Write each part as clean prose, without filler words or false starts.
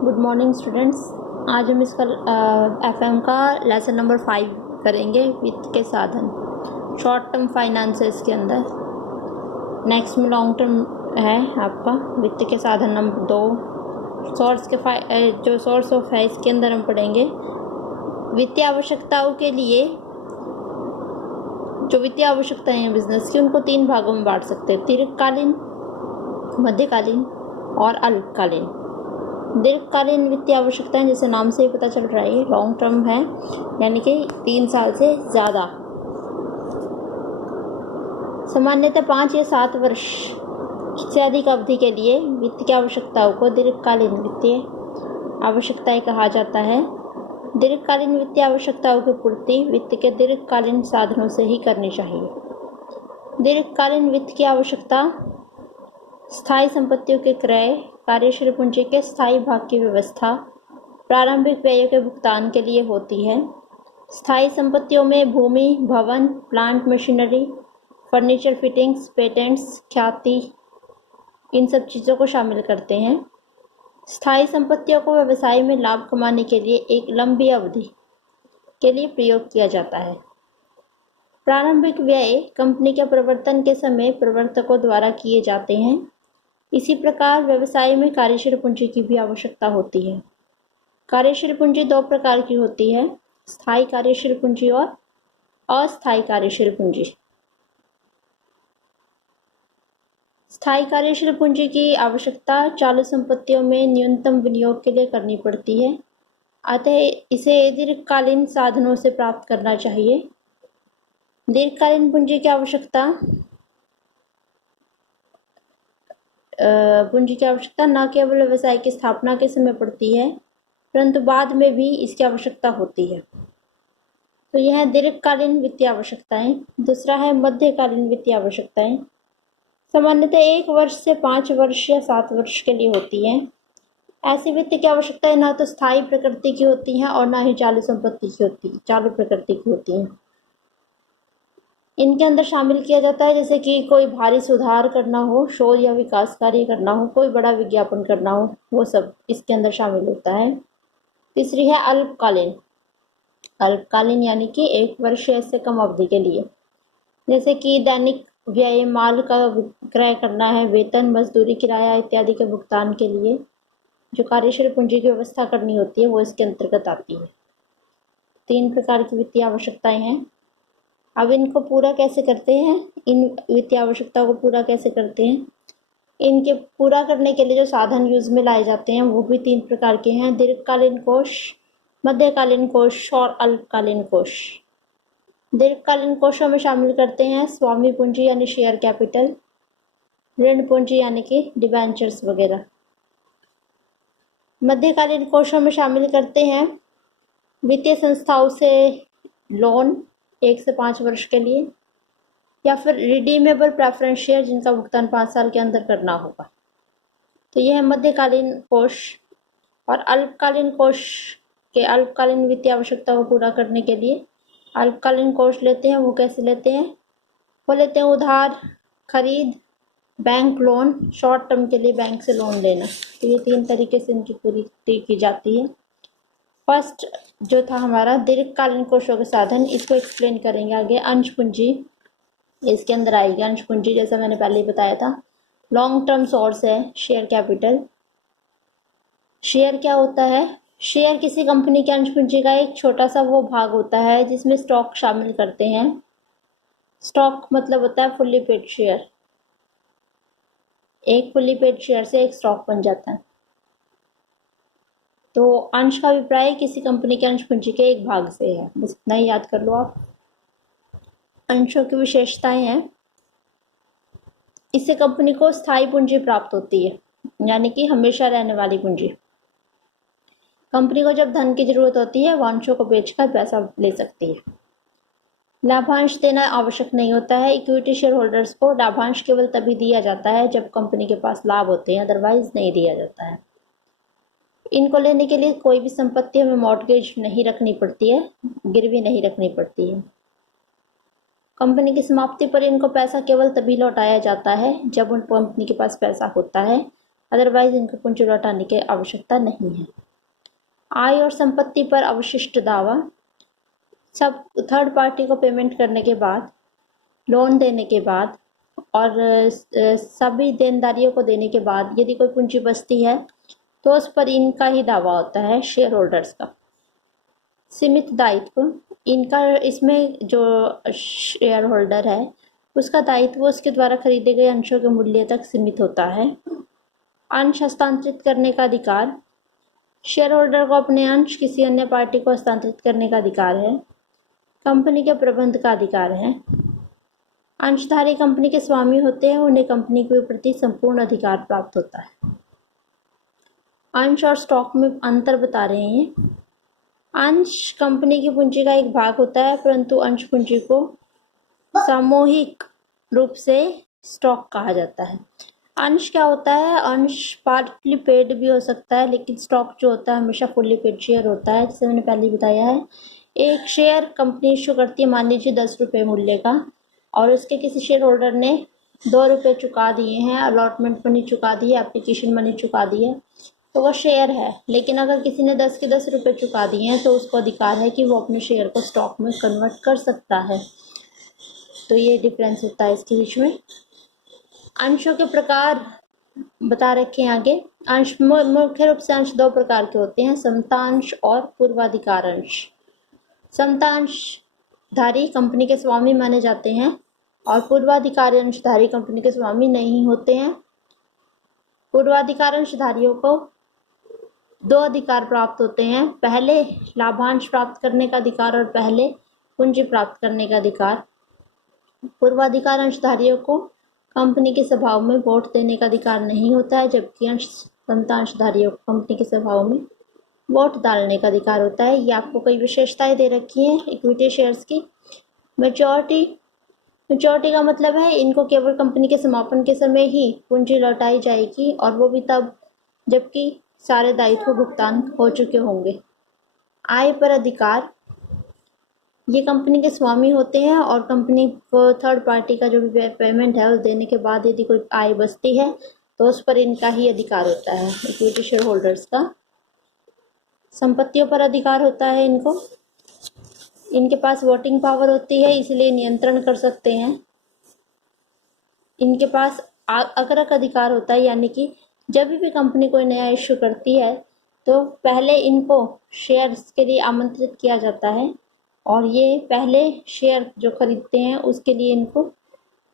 Good morning students. आज हम इसका एफएम का लेसन नंबर 5 करेंगे, वित्त के साधन। शॉर्ट टर्म फाइनेंस है इसके अंदर। नेक्स्ट में लॉन्ग टर्म है आपका वित्त के साधन नंबर 2। जो सोर्स ऑफ है इसके अंदर हम पढ़ेंगे वित्तीय आवश्यकताओं के लिए। जो वित्तीय आवश्यकताएं हैं बिजनेस की, उनको 3 भागों में बांट सकते हैं: दीर्घकालीन, मध्यकालीन और अल्पकालीन। दीर्घकालीन वित्तीय आवश्यकताएं जैसे नाम से ही पता चल रहा है लॉन्ग टर्म है, यानी कि 3 साल से ज़्यादा। सामान्यतः 5 या 7 वर्ष से अधिक अवधि के लिए वित्त की आवश्यकताओं को दीर्घकालीन वित्तीय आवश्यकताएं कहा जाता है। दीर्घकालीन वित्तीय आवश्यकताओं की पूर्ति वित्त के दीर्घकालीन साधनों से ही करनी चाहिए। दीर्घकालीन वित्त की आवश्यकता स्थायी संपत्तियों के क्रय, कार्यशील पूंजी के स्थायी भाग की व्यवस्था, प्रारंभिक व्ययों के भुगतान के लिए होती है। स्थायी संपत्तियों में भूमि, भवन, plant machinery, furniture fittings, patents, ख्याति, इन सब चीज़ों को शामिल करते हैं। स्थायी संपत्तियों को व्यवसाय में लाभ कमाने के लिए एक लंबी अवधि के लिए प्रयोग किया जाता है। प्रारंभिक व्यय कंपनी के प्रवर्तन के समय प्रवर्तकों द्वारा किए जाते हैं। इसी प्रकार व्यवसाय में कार्यशील पूंजी की भी आवश्यकता होती है। कार्यशील पूंजी 2 प्रकार की होती है: स्थायी कार्यशील पूंजी और अस्थायी कार्यशील पूंजी। स्थायी कार्यशील पूंजी की आवश्यकता चालू संपत्तियों में न्यूनतम विनियोग के लिए करनी पड़ती है, अतः इसे दीर्घकालीन साधनों से प्राप्त करना चाहिए। दीर्घकालीन पूंजी की आवश्यकता न केवल व्यवसाय की स्थापना के समय पड़ती है, परंतु बाद में भी इसकी आवश्यकता होती है। तो यह है दीर्घकालीन वित्तीय आवश्यकताएं। दूसरा है मध्यकालीन वित्तीय आवश्यकताएं। सामान्यतः 1 वर्ष से 5 वर्ष या 7 वर्ष के लिए होती हैं। ऐसी वित्त की आवश्यकताएं ना तो स्थायी प्रकृति की होती हैं और ना ही चालू प्रकृति की होती हैं। इनके अंदर शामिल किया जाता है जैसे कि कोई भारी सुधार करना हो, शोध या विकास कार्य करना हो, कोई बड़ा विज्ञापन करना हो, वो सब इसके अंदर शामिल होता है। तीसरी है अल्पकालीन। अल्पकालीन यानी कि 1 वर्ष से कम अवधि के लिए, जैसे कि दैनिक व्यय, माल का क्रय करना है, वेतन, मजदूरी, किराया इत्यादि के भुगतान के लिए जो कार्यशील पूंजी की व्यवस्था करनी होती है वो इसके अंतर्गत आती है। 3 प्रकार की वित्तीय आवश्यकताएं हैं। अब इनको पूरा कैसे करते हैं, इन वित्तीय आवश्यकताओं को पूरा कैसे करते हैं, इनके पूरा करने के लिए जो साधन यूज में लाए जाते हैं वो भी 3 प्रकार के हैं: दीर्घकालीन कोष, मध्यकालीन कोष और अल्पकालीन कोष। दीर्घकालीन कोषों में शामिल करते हैं स्वामी पूंजी यानी शेयर कैपिटल, ऋण पूंजी यानी कि डिबेंचर्स वगैरह। मध्यकालीन कोषों में शामिल करते हैं वित्तीय संस्थाओं से लोन 1 से 5 वर्ष के लिए, या फिर रिडीमेबल प्रेफरेंस शेयर जिनका भुगतान 5 साल के अंदर करना होगा। तो यह है मध्यकालीन कोष। और अल्पकालीन कोष के अल्पकालीन वित्तीय आवश्यकता को पूरा करने के लिए अल्पकालीन कोष लेते हैं। वो कैसे लेते हैं? वो लेते हैं उधार, खरीद, बैंक लोन, शॉर्ट टर्म के लिए बैंक से लोन लेना। तो ये 3 तरीके से इनकी पूरी की जाती है। फर्स्ट जो था हमारा दीर्घकालीन कोषों के साधन, इसको एक्सप्लेन करेंगे आगे। अंश पूंजी इसके अंदर आएगी। अंश पूंजी जैसा मैंने पहले ही बताया था, लॉन्ग टर्म सोर्स है शेयर कैपिटल। शेयर क्या होता है? शेयर किसी कंपनी के अंश पूंजी का एक छोटा सा वो भाग होता है जिसमें स्टॉक शामिल करते हैं। स्टॉक मतलब होता है फुल्ली पेड शेयर। एक फुल्ली पेड शेयर से एक स्टॉक बन जाता है। तो अंश का अभिप्राय किसी कंपनी के अंश पूंजी के एक भाग से है, बस इतना ही याद कर लो आप। अंशों की विशेषताएं हैं, इससे कंपनी को स्थायी पूंजी प्राप्त होती है, यानी कि हमेशा रहने वाली पूंजी। कंपनी को जब धन की जरूरत होती है वो अंशों को बेचकर पैसा ले सकती है। लाभांश देना आवश्यक नहीं होता है। इक्विटी शेयर होल्डर्स को लाभांश केवल तभी दिया जाता है जब कंपनी के पास लाभ होते हैं, अदरवाइज नहीं दिया जाता है। इनको लेने के लिए कोई भी संपत्ति हमें मॉर्टगेज नहीं रखनी पड़ती है, गिरवी नहीं रखनी पड़ती है। कंपनी की समाप्ति पर इनको पैसा केवल तभी लौटाया जाता है जब उन कंपनी के पास पैसा होता है, अदरवाइज इनको पूंजी लौटाने की आवश्यकता नहीं है। आय और संपत्ति पर अवशिष्ट दावा, सब थर्ड पार्टी को पेमेंट करने के बाद, लोन देने के बाद और सभी देनदारियों को देने के बाद यदि कोई पूंजी बचती है तो उस पर इनका ही दावा होता है, शेयर होल्डर्स का। सीमित दायित्व, इनका इसमें जो शेयर होल्डर है उसका दायित्व उसके द्वारा खरीदे गए अंशों के मूल्य तक सीमित होता है। अंश हस्तांतरित करने का अधिकार, शेयर होल्डर को अपने अंश किसी अन्य पार्टी को हस्तांतरित करने का अधिकार है। कंपनी के प्रबंध का अधिकार है। अंशधारी कंपनी के स्वामी होते हैं, उन्हें कंपनी के प्रति संपूर्ण अधिकार प्राप्त होता है। अंश और स्टॉक में अंतर बता रहे हैं। अंश कंपनी की पूंजी का एक भाग होता है, परंतु अंश पूंजी को सामूहिक रूप से स्टॉक कहा जाता है। अंश क्या होता है? अंश पार्टली पेड भी हो सकता है, लेकिन स्टॉक जो होता है हमेशा फुल्ली पेड शेयर होता है, जैसे मैंने पहले बताया है। एक शेयर कंपनी इशू करती है, मान लीजिए 10 रुपये मूल्य का, और उसके किसी शेयर होल्डर ने 2 रुपये चुका दिए हैं, अलॉटमेंट मनी चुका दी है, एप्लीकेशन मनी चुका दी है, तो वह शेयर है। लेकिन अगर किसी ने 10 के 10 रुपये चुका दिए हैं तो उसको अधिकार है कि वो अपने शेयर को स्टॉक में कन्वर्ट कर सकता है। तो ये डिफरेंस होता है इसके बीच में। अंशों के प्रकार बता रखे हैं आगे। अंश मुख्य रूप से अंश 2 प्रकार के होते हैं, समतांश और पूर्वाधिकार अंश। समतांशधारी कंपनी के स्वामी माने जाते हैं और पूर्वाधिकारी अंशधारी कंपनी के स्वामी नहीं होते हैं। पूर्वाधिकार अंशधारियों को 2 अधिकार प्राप्त होते हैं, पहले लाभांश प्राप्त करने का अधिकार और पहले पूंजी प्राप्त करने का अधिकार। पूर्वाधिकार अंशधारियों को कंपनी के सभाओं में वोट देने का अधिकार नहीं होता है, जबकि समतांशधारियों को कंपनी के सभाओं में वोट डालने का अधिकार होता है। ये आपको कई विशेषताएं दे रखी हैं इक्विटी शेयर्स की। मैच्योरिटी का मतलब है इनको केवल कंपनी के समापन के समय ही पूंजी लौटाई जाएगी, और वो भी तब जबकि सारे दायित्व भुगतान हो चुके होंगे। आय पर अधिकार, ये कंपनी के स्वामी होते हैं और कंपनी को थर्ड पार्टी का जो भी पेमेंट है उस देने के बाद यदि कोई आय बचती है तो उस पर इनका ही अधिकार होता है, इक्विटी शेयर होल्डर्स का। संपत्तियों पर अधिकार होता है इनको, इनके पास वोटिंग पावर होती है, इसलिए नियंत्रण कर सकते हैं। इनके पास अग्रक अधिकार होता है, यानी कि जब भी कंपनी कोई नया इश्यू करती है तो पहले इनको शेयर्स के लिए आमंत्रित किया जाता है, और ये पहले शेयर जो खरीदते हैं उसके लिए इनको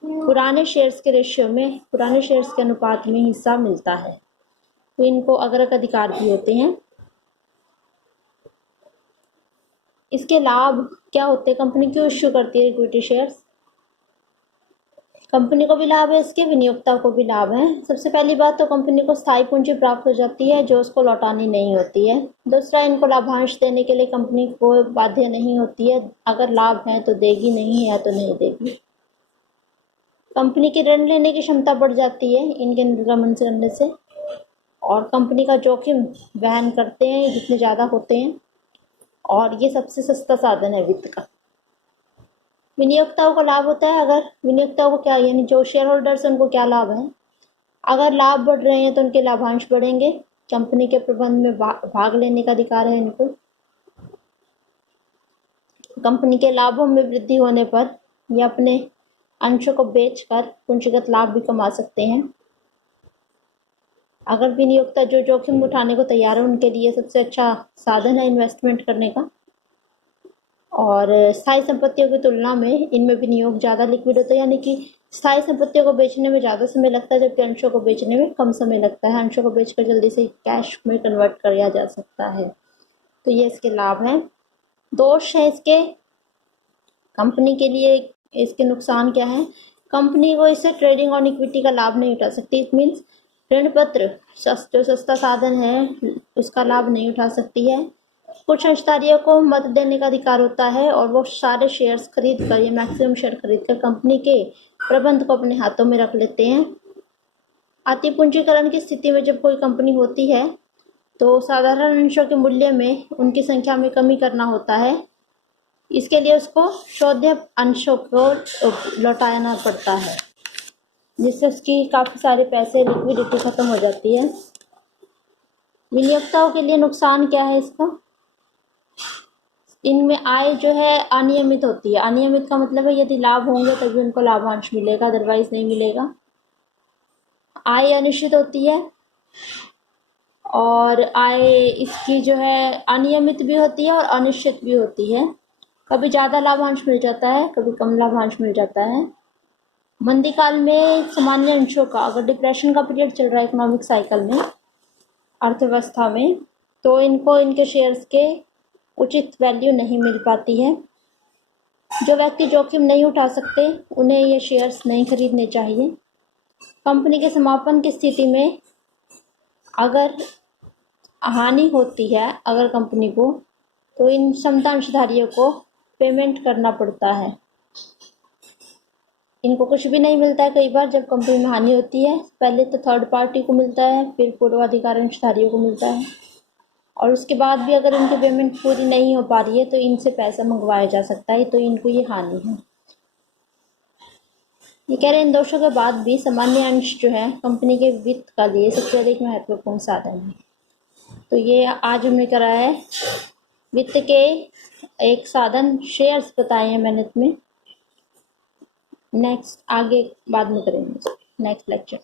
पुराने शेयर्स के रेशियो में, पुराने शेयर्स के अनुपात में हिस्सा मिलता है, तो इनको अग्रक अधिकार भी होते हैं। इसके लाभ क्या होते हैं? कंपनी क्यों इश्यू करती है इक्विटी शेयर्स? कंपनी को भी लाभ है, इसके विनियोक्ता को भी लाभ है। सबसे पहली बात तो कंपनी को स्थायी पूंजी प्राप्त हो जाती है जो उसको लौटानी नहीं होती है। दूसरा, इनको लाभांश देने के लिए कंपनी को बाध्य नहीं होती है, अगर लाभ है तो देगी, नहीं है तो नहीं देगी। कंपनी की ऋण लेने की क्षमता बढ़ जाती है इनके निर्गमन करने से, और कंपनी का जोखिम वहन करते हैं जितने ज़्यादा होते हैं, और ये सबसे सस्ता साधन है वित्त का। विनियोक्ताओं को लाभ होता है, अगर विनियोक्ताओं को क्या, यानी जो शेयर होल्डर्स हैं उनको क्या लाभ है? अगर लाभ बढ़ रहे हैं तो उनके लाभांश बढ़ेंगे, कंपनी के प्रबंध में भाग लेने का अधिकार है इनको। कंपनी के लाभों में वृद्धि होने पर ये अपने अंशों को बेचकर पूंजीगत लाभ भी कमा सकते हैं। अगर विनियोक्ता जो जोखिम उठाने को तैयार है उनके लिए सबसे अच्छा साधन है इन्वेस्टमेंट करने का। और स्थायी संपत्तियों की तुलना में इनमें विनियोग ज़्यादा लिक्विड होता है, यानी कि स्थायी संपत्तियों को बेचने में ज़्यादा समय लगता है जबकि अंशों को बेचने में कम समय लगता है। अंशों को बेचकर जल्दी से कैश में कन्वर्ट किया जा सकता है, तो ये इसके लाभ हैं। दोष है इसके कंपनी के लिए, इसके नुकसान क्या है? कंपनी को इससे ट्रेडिंग ऑन इक्विटी का लाभ नहीं उठा सकती। इट मीन्स ऋण पत्र जो सस्ता साधन है उसका लाभ नहीं उठा सकती है। कुछ अंशधारियों को मत देने का अधिकार होता है और वो सारे शेयर्स खरीद कर या मैक्सिमम शेयर खरीद कर कंपनी के प्रबंध को अपने हाथों में रख लेते हैं। अति पूंजीकरण की स्थिति में जब कोई कंपनी होती है तो साधारण अंशों के मूल्य में उनकी संख्या में कमी करना होता है, इसके लिए उसको शोध्य अंशों को लौटाना पड़ता है। जिससे उसकी काफ़ी सारे पैसे लिक्विडिटी ख़त्म हो जाती है। विनियोक्ताओं के लिए नुकसान क्या है इसका? इनमें आय जो है अनियमित होती है। अनियमित का मतलब है यदि लाभ होंगे तभी उनको लाभांश मिलेगा, अदरवाइज नहीं मिलेगा। आय अनिश्चित होती है और आय इसकी जो है अनियमित भी होती है और अनिश्चित भी होती है। कभी ज़्यादा लाभांश मिल जाता है, कभी कम लाभांश मिल जाता है। मंदी काल में सामान्य अंशों का, अगर डिप्रेशन का पीरियड चल रहा है इकोनॉमिक साइकिल में, अर्थव्यवस्था में, तो इनको इनके शेयर्स के उचित वैल्यू नहीं मिल पाती है। जो व्यक्ति जोखिम नहीं उठा सकते उन्हें ये शेयर्स नहीं खरीदने चाहिए। कंपनी के समापन की स्थिति में अगर हानि होती है अगर कंपनी को, तो इन क्षमता अंशधारियों को पेमेंट करना पड़ता है। इनको कुछ भी नहीं मिलता है। कई बार जब कंपनी में हानि होती है, पहले तो थर्ड पार्टी को मिलता है, फिर पूर्वाधिकार अंशधारियों को मिलता है, और उसके बाद भी अगर इनकी पेमेंट पूरी नहीं हो पा रही है तो इनसे पैसा मंगवाया जा सकता है। तो इनको ये हानि है। ये कह रहे हैं इन दोषों के बाद भी सामान्य अंश जो है कंपनी के वित्त का लिए सबसे अधिक महत्वपूर्ण साधन है। तो ये आज हमने करा है वित्त के एक साधन शेयर्स बताए हैं मैंने तुम्हें। नेक्स्ट आगे बाद में करेंगे नेक्स्ट लेक्चर।